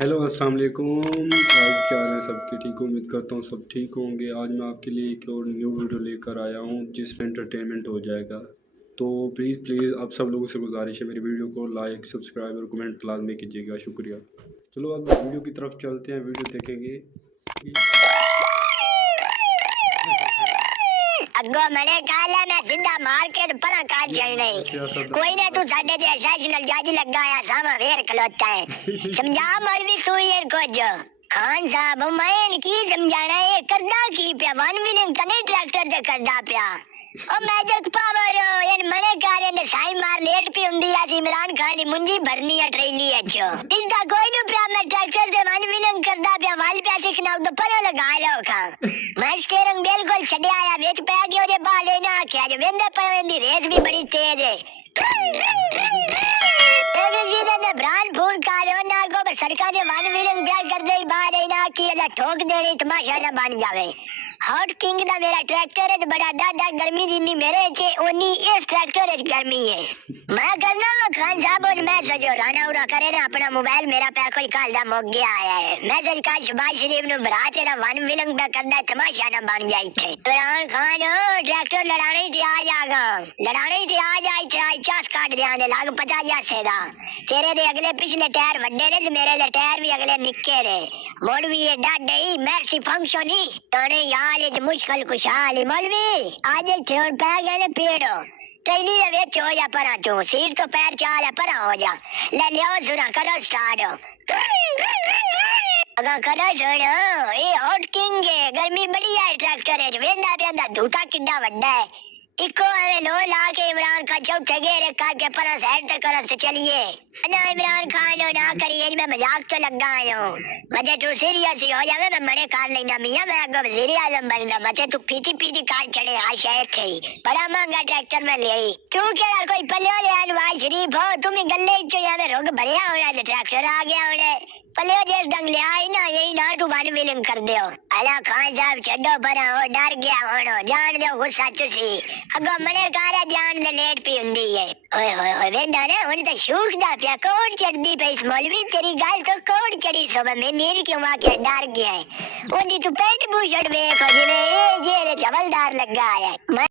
Hello अस्सलाम वालेकुम। आज क्या हाल है सबके? ठीक, उम्मीद करता हूँ सब ठीक होंगे। आज मैं आपके लिए एक और न्यू वीडियो लेकर आया हूँ जिसमें एंटरटेनमेंट हो जाएगा। तो प्लीज़ आप सब लोगों से गुजारिश है मेरी वीडियो को लाइक सब्सक्राइब और कमेंट लाजमी कीजिएगा, शुक्रिया। चलो अब वीडियो की तरफ चलते हैं, वीडियो देखेंगे। अगो मैंने कहा मैं सीधा मार्केट पर काट चलने कोई ने तू साडे ते सेशनल जज लगाया सामा वेर खलोता है समझा मौलवी सुईर को जो खान साहब मैं की समझाना है करदा की पे वन विलिंग तने ट्रैक्टर ते करदा पिया ओ मैजिक पावर यार मने कार्य ने साई मार लेट पे हुंदी आ इमरान खान दी मुंजी भरनी है ट्रेली है जो इसदा कोई नु प्या मैं ट्रैक्टर ते वन विलिंग करदा पिया वाल पे सिखना तो पर लगा लो खा मैं स्टीयरिंग बिल्कुल छड़े आया बेच पे गयो जे बाले ना आख्या जो वेंदे पवेंदी रेस भी बड़ी तेज है तेरे जी ने ब्रांड फोन कारो ना को सरकार ने वन विलिंग ब्याह कर दे बाहर ना की ठोक देनी तमाशा ना बन जावे हॉट किंग दा मेरा ट्रैक्टर है तो बड़ा डाडा गर्मी जिन्नी मेरे चे ओनी इस ट्रैक्टर है गर्मी है मैं करना वा खान साहब और मैं सजो राना उड़ा करे ना अपना मोबाइल मेरा पे कोई काल दा मोग गया आया है मैं सरकार शबाज शरीफ नु बरा तेरा वन विलंग पे करदा तमाशा ना बन जाई थे इमरान खान ट्रैक्टर लड़ाने ही आ जागा लड़ाने ही आ जाई थे आई चास काट दे आने लाग 50 सेदा तेरे दे अगले पिछले टायर वड्डे ने ते मेरे दे टायर भी अगले निक्के ने मोड़ भी ये डाडे ही मैसी फंक्शन ही तने यार आज मुश्किल खुशहाल मौलवी आज छोड़ पै गए पेड़ो तैली वेच हो जा परा तू सीट तो पैर चाल परा हो जा ले लियो सुना करो स्टार्ट अगर करो सुन ये हॉट किंग है गर्मी बड़ी है ट्रैक्टर है वेंदा पेंदा धूता किड्डा वड्डा है इको हमें लो ला के इमरान खान चौथे घेरे काट के परा साइड तक कर से चलिए ना इमरान खान लो ना करिए मैं मजाक तो लगा आयो मजे तू सीरियस हो जावे मैं मने कार लेना मियां मैं अगर वजीर आजम बनना मजे तू पीती पीती कार चढ़े आ शायद थे बड़ा महंगा ट्रैक्टर में ले आई तू क्या कोई पल्ले ले नवाज शरीफ हो तुम गल्ले चो यावे रोग भरिया होना ट्रैक्टर आ गया होने पल्ले जेस डंग ले आई ना यही ना तू वन विलिंग कर दो अला खान साहब छड्डो परा हो डर गया होनो जान दो गुस्सा चुसी अगो मने कारा जान दे लेट पी हुंदी है ओए होए होए वेंदा ने हुन तो शूख दा पिया कोड चढ़दी पे इस मौलवी तेरी गाल तो कोड चढ़ी सब में नीर क्यों आ के डर गया है ओनी तू पेंट बूशर्ट वेख जिने ये जे चवलदार लगा है।